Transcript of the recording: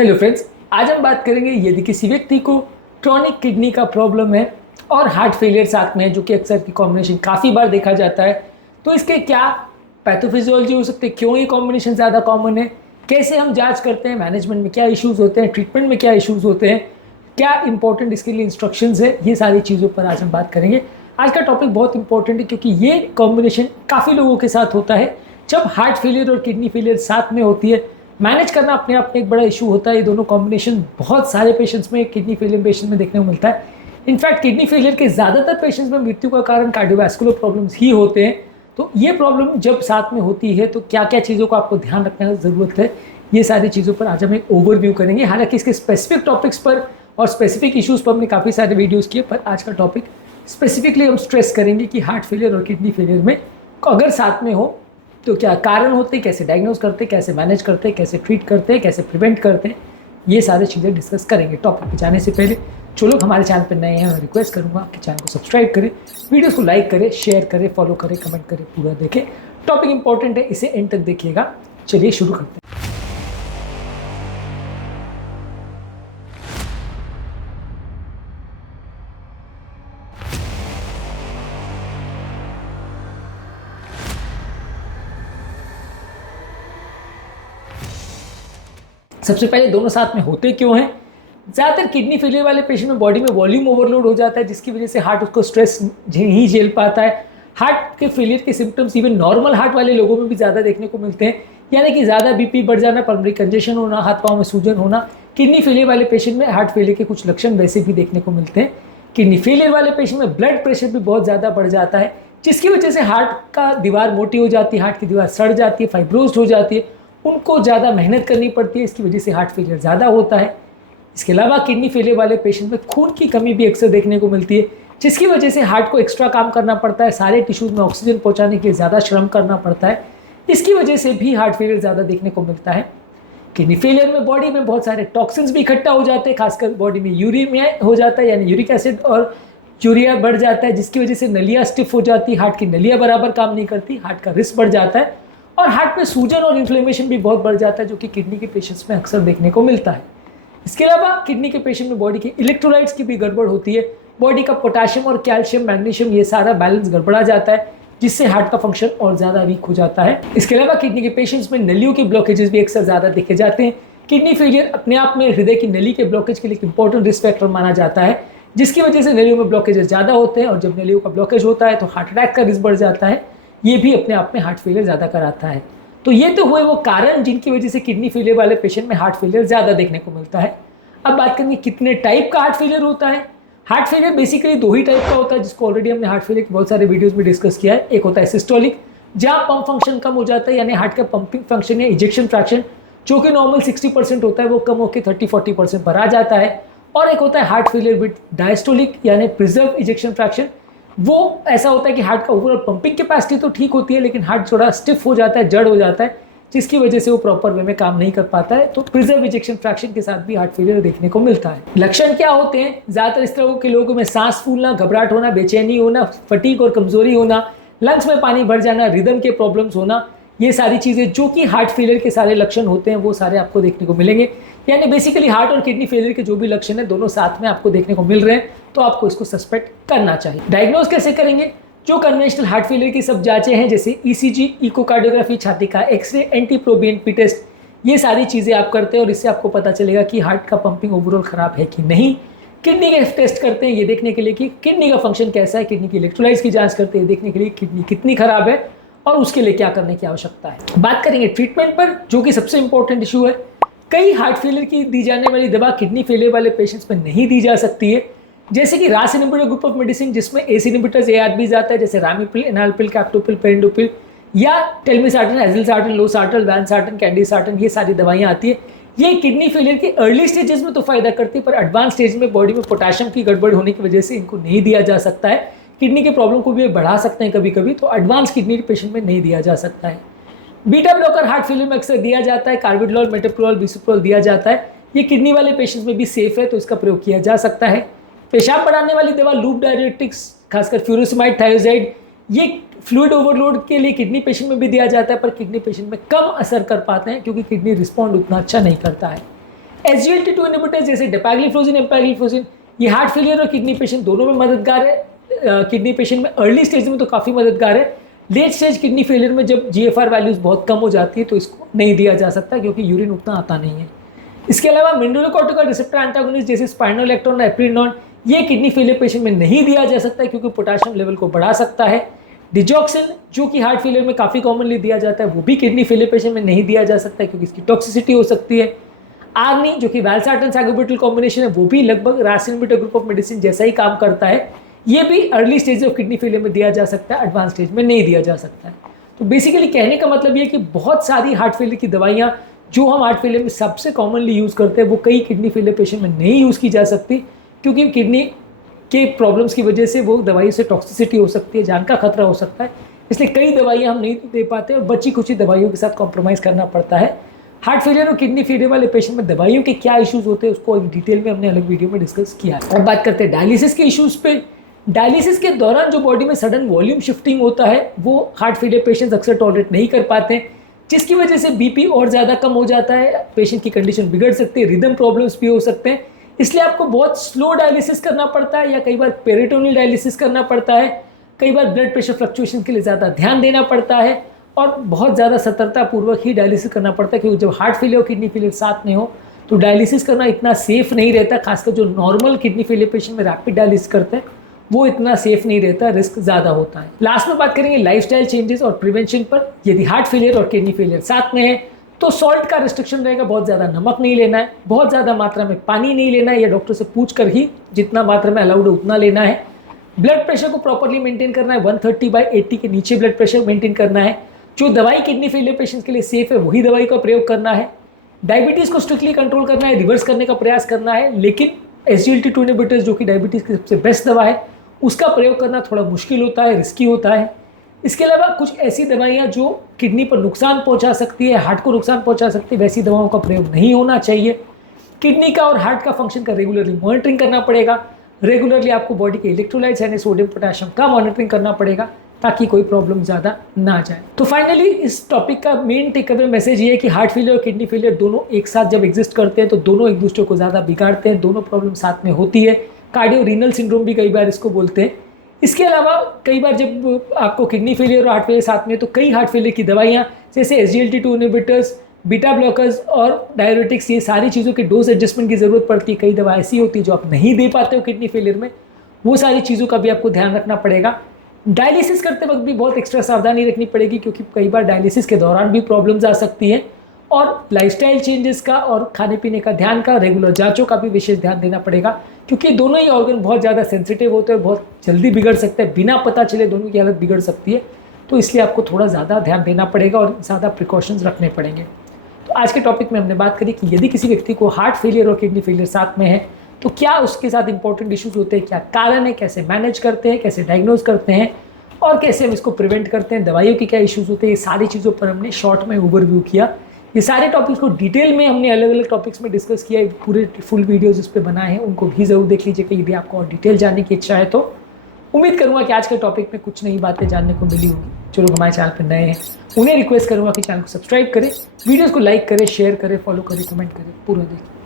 Hello friends, आज हम बात करेंगे यदि किसी व्यक्ति को क्रॉनिक किडनी का प्रॉब्लम है और हार्ट फेलियर साथ में है, जो कि अक्सर की कॉम्बिनेशन काफ़ी बार देखा जाता है, तो इसके क्या पैथोफिजियोलॉजी हो सकते हैं, क्यों ये कॉम्बिनेशन ज़्यादा कॉमन है, कैसे हम जांच करते हैं, मैनेजमेंट में क्या इश्यूज़ होते हैं, ट्रीटमेंट में क्या इश्यूज़ होते हैं, क्या इंपॉर्टेंट इसके लिए इंस्ट्रक्शंस है, ये सारी चीज़ों पर आज हम बात करेंगे। आज का टॉपिक बहुत इंपॉर्टेंट है क्योंकि ये कॉम्बिनेशन काफ़ी लोगों के साथ होता है। जब हार्ट फेलियर और किडनी फेलियर साथ में होती है, मैनेज करना अपने आप में एक बड़ा इशू होता है। ये दोनों कॉम्बिनेशन बहुत सारे पेशेंट्स में, किडनी फेलियर पेशेंट में देखने को मिलता है। इनफैक्ट किडनी फेलियर के ज़्यादातर पेशेंट्स में मृत्यु का कारण कार्डियोवैस्कुलर प्रॉब्लम्स ही होते हैं। तो ये प्रॉब्लम जब साथ में होती है तो क्या क्या चीज़ों को आपको ध्यान रखने की ज़रूरत है, ये सारी चीज़ों पर आज हम एक ओवरव्यू करेंगे। हालांकि इसके स्पेसिफिक टॉपिक्स पर और स्पेसिफिक इश्यूज़ पर हमने काफ़ी सारे वीडियोज़ किए, पर आज का टॉपिक स्पेसिफिकली हम स्ट्रेस करेंगे कि हार्ट फेलियर और किडनी फेलियर में अगर साथ में हो तो क्या कारण होते हैं, कैसे डायग्नोज करते हैं, कैसे मैनेज करते हैं, कैसे ट्रीट करते हैं, कैसे प्रिवेंट करते हैं, ये सारी चीज़ें डिस्कस करेंगे। टॉपिक पे जाने से पहले जो लोग हमारे चैनल पर नए हैं, मैं रिक्वेस्ट करूँगा आपके चैनल को सब्सक्राइब करें, वीडियोस को लाइक करें, शेयर करें, फॉलो करें, कमेंट करें, पूरा देखें। टॉपिक इंपॉर्टेंट है, इसे एंड तक देखिएगा। चलिए शुरू करते हैं। सबसे पहले दोनों साथ में होते क्यों हैं? ज़्यादातर किडनी फेलियर वाले पेशेंट में बॉडी में वॉल्यूम ओवरलोड हो जाता है, जिसकी वजह से हार्ट उसको स्ट्रेस नहीं झेल पाता है। हार्ट के फेलियर के सिम्टम्स इवन नॉर्मल हार्ट वाले लोगों में भी ज़्यादा देखने को मिलते हैं, यानी कि ज़्यादा बीपी बढ़ जाना, पल्मोनरी कंजेशन होना, हाथ पाँव में सूजन होना। किडनी फेलियर वाले पेशेंट में हार्ट फेलियर के कुछ लक्षण वैसे भी देखने को मिलते हैं। किडनी फेलियर वाले पेशेंट में ब्लड प्रेशर भी बहुत ज़्यादा बढ़ जाता है, जिसकी वजह से हार्ट का दीवार मोटी हो जाती है, हार्ट की दीवार सड़ जाती है, फाइब्रोज्ड हो जाती है, उनको ज़्यादा मेहनत करनी पड़ती है, इसकी वजह से हार्ट फेलियर ज़्यादा होता है। इसके अलावा किडनी फेलियर वाले पेशेंट में खून की कमी भी अक्सर देखने को मिलती है, जिसकी वजह से हार्ट को एक्स्ट्रा काम करना पड़ता है, सारे टिश्यूज़ में ऑक्सीजन पहुंचाने के लिए ज़्यादा श्रम करना पड़ता है। इसकी वजह से भी हार्ट फेलियर ज़्यादा देखने को मिलता है। किडनी फेलियर में बॉडी में बहुत सारे टॉक्सिन्स भी इकट्ठा हो जाते हैं, खासकर बॉडी में यूरिया हो जाता है, यानी यूरिक एसिड और यूरिया बढ़ जाता है, जिसकी वजह से नलियाँ स्टिफ हो जाती है, हार्ट की नलियाँ बराबर काम नहीं करती, हार्ट का रिस्क बढ़ जाता है और हार्ट में सूजन और इन्फ्लेमेशन भी बहुत बढ़ जाता है, जो कि किडनी के पेशेंट्स में अक्सर देखने को मिलता है। इसके अलावा किडनी के पेशेंट में बॉडी के इलेक्ट्रोलाइट्स की भी गड़बड़ होती है, बॉडी का पोटेशियम और कैल्शियम, मैग्नीशियम, ये सारा बैलेंस गड़बड़ा जाता है, जिससे हार्ट का फंक्शन और ज़्यादा वीक हो जाता है। इसके अलावा किडनी के पेशेंट्स में नलियों के ब्लॉकेजेस भी अक्सर ज़्यादा देखे जाते हैं। किडनी फेलियर अपने आप में हृदय की नली के ब्लॉकेज के लिए एक इंपॉर्टेंट रिस्क फैक्टर माना जाता है, जिसकी वजह से नलियों में ब्लॉकेजेस ज़्यादा होते हैं और जब नलियों का ब्लॉकेज होता है तो हार्ट अटैक का रिस्क बढ़ जाता है। ये भी अपने आप में हार्ट फेलियर ज़्यादा कराता है। तो ये तो हुए वो कारण जिनकी वजह से किडनी फेलियर वाले पेशेंट में हार्ट फेलियर ज़्यादा देखने को मिलता है। अब बात करेंगे कितने टाइप का हार्ट फेलियर होता है। हार्ट फेलियर बेसिकली दो ही टाइप का होता है, जिसको ऑलरेडी हमने हार्ट फेलियर के बहुत सारे वीडियोस में डिस्कस किया है। एक होता है सिस्टोलिक, जहाँ पंप फंक्शन कम हो जाता है, यानी हार्ट का पंपिंग फंक्शन या इजेक्शन फ्रैक्शन जो कि नॉर्मल 60% होता है वो कम होकर 30-40% पर आ जाता है। और एक होता है हार्ट फेलियर विद डायस्टोलिक, यानी प्रिजर्व इजेक्शन फ्रैक्शन। वो ऐसा होता है कि हार्ट का ओवरऑल पंपिंग कैपेसिटी तो ठीक होती है, लेकिन हार्ट थोड़ा स्टिफ हो जाता है, जड़ हो जाता है, जिसकी वजह से वो प्रॉपर वे में काम नहीं कर पाता है। तो प्रिजर्व इजेक्शन फ्रैक्शन के साथ भी हार्ट फेलियर देखने को मिलता है। लक्षण क्या होते हैं? ज़्यादातर इस तरह के लोगों में सांस फूलना, घबराहट होना, बेचैनी होना, फटीग और कमजोरी होना, लंग्स में पानी भर जाना, रिदम के प्रॉब्लम्स होना, ये सारी चीज़ें जो कि हार्ट फेलियर के सारे लक्षण होते हैं वो सारे आपको देखने को मिलेंगे। यानी बेसिकली हार्ट और किडनी फेलियर के जो भी लक्षण है दोनों साथ में आपको देखने को मिल रहे हैं, तो आपको इसको सस्पेक्ट करना चाहिए। डायग्नोज कैसे करेंगे? जो कन्वेंशनल हार्ट फेलियर की सब जांचें हैं, जैसे ईसीजी, इकोकार्डियोग्राफी, छाती का एक्सरे, एंटी-प्रोबीएनपी टेस्ट, ये सारी चीज़ें आप करते हैं और इससे आपको पता चलेगा कि हार्ट का पंपिंग ओवरऑल खराब है कि नहीं। किडनी के टेस्ट करते हैं ये देखने के लिए कि किडनी का फंक्शन कैसा है, किडनी की इलेक्ट्रोलाइट्स की जांच करते हैं देखने के लिए किडनी कितनी खराब है और उसके लिए क्या करने की आवश्यकता है। बात करेंगे ट्रीटमेंट पर, जो कि सबसे इंपॉर्टेंट इशू है। कई हार्ट फेलियर की दी जाने वाली दवा किडनी फेलियर वाले पेशेंट्स में नहीं दी जा सकती है, जैसे कि रास इनहिबिटर ग्रुप ऑफ मेडिसिन, जिसमें एस इनहिबिटर्स, एआरबीज आता है, जैसे रामिपिल, एनालपिल, कैप्टोपिल, पेरिंडोपिल, या टेलमिसार्टन, एजिलसार्टन, लोसार्टन, वैनसार्टन, कैंडिसार्टन, ये सारी दवाइयाँ आती है। ये किडनी फेलियर के अर्ली स्टेजेस में तो फायदा करती है, पर एडवांस स्टेज में बॉडी में पोटेशियम की गड़बड़ होने की वजह से इनको नहीं दिया जा सकता है। किडनी के प्रॉब्लम को भी बढ़ा सकते हैं कभी कभी, तो एडवांस किडनी पेशेंट में नहीं दिया जा सकता है। बीटा ब्लॉकर हार्ट फेलियर में अक्सर दिया जाता है, कार्बिडोल, मेटोप्रोल, बिसोप्रोल दिया जाता है। ये किडनी वाले पेशेंट्स में भी सेफ है, तो इसका प्रयोग किया जा सकता है। पेशाब बढ़ाने वाली दवा लूप डायरेटिक्स, खासकर फ्यूरोसमाइड, थायोजाइड, ये फ्लूइड ओवरलोड के लिए किडनी पेशेंट में भी दिया जाता है, पर किडनी पेशेंट में कम असर कर पाते हैं क्योंकि किडनी रिस्पॉन्ड उतना अच्छा नहीं करता है। SGLT2 इनहिबिटर्स जैसे डेपाग्लिफ्लोजिन, एम्पाग्लिफ्लोजिन, ये हार्ट फेलियर और किडनी पेशेंट दोनों में मददगार है। किडनी पेशेंट में अर्ली स्टेज में तो काफ़ी मददगार है। लेट स्टेज किडनी फेलियर में जब GFR वैल्यूज बहुत कम हो जाती है तो इसको नहीं दिया जा सकता क्योंकि यूरिन उतना आता नहीं है। इसके अलावा मिनरलोकॉर्टिकॉइड रिसेप्टर एंटागोनिस्ट जैसे स्पाइनोलेक्ट्रॉन, एप्रिनॉन, ये किडनी फेलियर पेशेंट में नहीं दिया जा सकता क्योंकि पोटेशियम लेवल को बढ़ा सकता है। डिजॉक्सिन जो कि हार्ट फेलियर में काफ़ी कॉमनली दिया जाता है वो भी किडनी फेलियर पेशेंट में नहीं दिया जा सकता है क्योंकि इसकी टॉक्सिसिटी हो सकती है। आर्नी जो कि वैल्सार्टन सैगोबिटल कॉम्बिनेशन है वो भी लगभग रास इनहिबिटर ग्रुप ऑफ मेडिसिन जैसा ही काम करता है। ये भी early stage of kidney failure में दिया जा सकता है, एडवांस स्टेज में नहीं दिया जा सकता है। तो बेसिकली कहने का मतलब ये है कि बहुत सारी हार्ट फेलियर की दवाइयाँ जो हम हार्ट फेलियर में सबसे कॉमनली यूज़ करते हैं वो कई किडनी फेलियर पेशेंट में नहीं यूज़ की जा सकती क्योंकि किडनी के प्रॉब्लम्स की वजह से वो दवाई से टॉक्सिसिटी हो सकती है, जान का खतरा हो सकता है। इसलिए कई दवाइयाँ हम नहीं दे पाते और बची कुछ ही दवाइयों के साथ कॉम्प्रोमाइज़ करना पड़ता है। हार्ट फेलियर और किडनी फेलियर वाले पेशेंट में दवाइयों के क्या इश्यूज होते हैं उसको डिटेल में हमने अलग वीडियो में डिस्कस किया है। अब बात करते हैं डायलिसिस के इश्यूज पे। डायलिसिस के दौरान जो बॉडी में सडन वॉल्यूम शिफ्टिंग होता है वो हार्ट फेलियर पेशेंट्स अक्सर टॉलरेट नहीं कर पाते हैं, जिसकी वजह से बीपी और ज़्यादा कम हो जाता है, पेशेंट की कंडीशन बिगड़ सकती है, रिदम प्रॉब्लम्स भी हो सकते हैं। इसलिए आपको बहुत स्लो डायलिसिस करना पड़ता है या कई बार पेरिटोनियल डायलिसिस करना पड़ता है। कई बार ब्लड प्रेशर फ्लक्चुएशन के लिए ज़्यादा ध्यान देना पड़ता है और बहुत ज़्यादा सतर्कतापूर्वक ही डायलिसिस करना पड़ता है क्योंकि जब हार्ट फेलियर और किडनी फेलियर साथ में हो तो डायलिसिस करना इतना सेफ नहीं रहता। खासकर जो नॉर्मल किडनी फेलियर पेशेंट में रैपिड डायलिसिस करते हैं वो इतना सेफ नहीं रहता, रिस्क ज़्यादा होता है। लास्ट में बात करेंगे लाइफस्टाइल चेंजेस और प्रिवेंशन पर। यदि हार्ट फेलियर और किडनी फेलियर साथ में है तो सॉल्ट का रिस्ट्रिक्शन रहेगा, बहुत ज़्यादा नमक नहीं लेना है, बहुत ज़्यादा मात्रा में पानी नहीं लेना है या डॉक्टर से पूछ कर ही जितना मात्रा में अलाउड है उतना लेना है। ब्लड प्रेशर को प्रॉपरली मेंटेन करना है, 130/80 के नीचे ब्लड प्रेशर मेंटेन करना है। जो दवाई किडनी फेलियर पेशेंट्स के लिए सेफ है वही दवाई का प्रयोग करना है। डायबिटीज़ को स्ट्रिक्टली कंट्रोल करना है, रिवर्स करने का प्रयास करना है, लेकिन SGLT2 इनहिबिटर्स जो कि डायबिटीज़ की सबसे बेस्ट दवा है उसका प्रयोग करना थोड़ा मुश्किल होता है, रिस्की होता है। इसके अलावा कुछ ऐसी दवाइयाँ जो किडनी पर नुकसान पहुँचा सकती है, हार्ट को नुकसान पहुँचा सकती है, वैसी दवाओं का प्रयोग नहीं होना चाहिए। किडनी का और हार्ट का फंक्शन का रेगुलरली मॉनिटरिंग करना पड़ेगा। रेगुलरली आपको बॉडी के इलेक्ट्रोलाइट्स यानी सोडियम पोटेशियम का मॉनिटरिंग करना पड़ेगा ताकि कोई प्रॉब्लम ज़्यादा ना जाए। तो फाइनली इस टॉपिक का मेन टेक अवे मैसेज ये है कि हार्ट फेलियर और किडनी फेलियर दोनों एक साथ जब एग्जिस्ट करते हैं तो दोनों एक दूसरे को ज़्यादा बिगाड़ते हैं, दोनों प्रॉब्लम साथ में होती है। कार्डियो रीनल सिंड्रोम भी कई बार इसको बोलते हैं। इसके अलावा कई बार जब आपको किडनी फेलियर और हार्ट फेलियर साथ में तो कई हार्ट फेलियर की दवाइयाँ जैसे SGLT2 इनहिबिटर्स, बीटा ब्लॉकर्स और डायरेटिक्स, ये सारी चीज़ों के डोज एडजस्टमेंट की ज़रूरत पड़ती है। कई दवा ऐसी होती है जो आप नहीं दे पाते हो किडनी फेलियर में, वो सारी चीज़ों का भी आपको ध्यान रखना पड़ेगा। डायलिसिस करते वक्त भी बहुत एक्स्ट्रा सावधानी रखनी पड़ेगी क्योंकि कई बार डायलिसिस के दौरान भी प्रॉब्लम्स आ सकती हैं और लाइफस्टाइल चेंजेस का और खाने पीने का ध्यान का, रेगुलर जांचों का भी विशेष ध्यान देना पड़ेगा क्योंकि दोनों ही ऑर्गन बहुत ज़्यादा सेंसिटिव होते हैं, बहुत जल्दी बिगड़ सकते हैं, बिना पता चले दोनों की हालत बिगड़ सकती है। तो इसलिए आपको थोड़ा ज़्यादा ध्यान देना पड़ेगा और ज़्यादा प्रिकॉशंस रखने पड़ेंगे। तो आज के टॉपिक में हमने बात करी कि यदि किसी व्यक्ति को हार्ट फेलियर और किडनी फेलियर साथ में है तो क्या उसके साथ इंपॉर्टेंट इश्यूज होते हैं, क्या कारण है, कैसे मैनेज करते हैं, कैसे डायग्नोज करते हैं और कैसे हम इसको प्रिवेंट करते हैं, दवाइयों के क्या इश्यूज होते हैं, ये सारी चीज़ों पर हमने शॉर्ट में ओवरव्यू किया। ये सारे टॉपिक्स को डिटेल में हमने अलग अलग टॉपिक्स में डिस्कस किया, पूरे फुल वीडियोस इस पर बनाए हैं, उनको भी ज़रूर देख लीजिएगा यदि आपको और डिटेल जानने की इच्छा है तो। उम्मीद करूँगा कि आज के टॉपिक में कुछ नई बातें जानने को मिली होंगी। जो लोग हमारे चैनल पर नए हैं उन्हें रिक्वेस्ट करूँगा कि चैनल को सब्सक्राइब करें, वीडियोज़ को लाइक करें, शेयर करें, फॉलो करें, कमेंट करें, पूरा देखें।